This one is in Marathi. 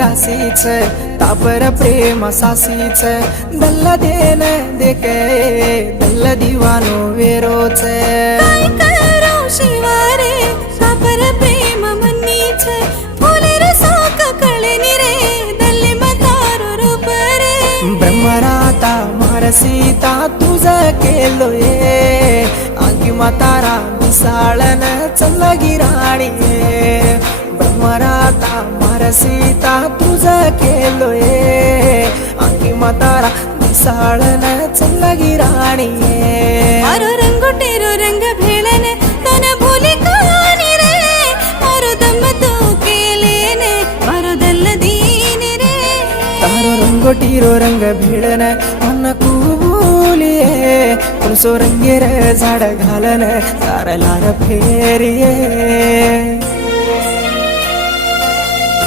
रासीच तापर प्रेम सासीच दल्ला देन देके दल्ला दीवानो वेरोच काय करो शिवारे तापर प्रेम मन्नीच फुले रसाक कळनी रे दल्ले मतारो रूप रे ब्रह्मराता मारसीता तुझा केलोये आगी मातारा मिसाळन चल्लगी राणी ब्रह्मराता मारसीता तुझा केलोये आगी मातारा मिसाळन चल्लगी राणी मारो रंगोटेरो रंग भेळने तन भूली कहानी रे मारो दम तू केलेने मारो दल्ल दीनी रे तारो रंगोटीरो रंग भिडन मन कुबुलिये कुणसो रंगेर झाड घालन तार लार फेरिये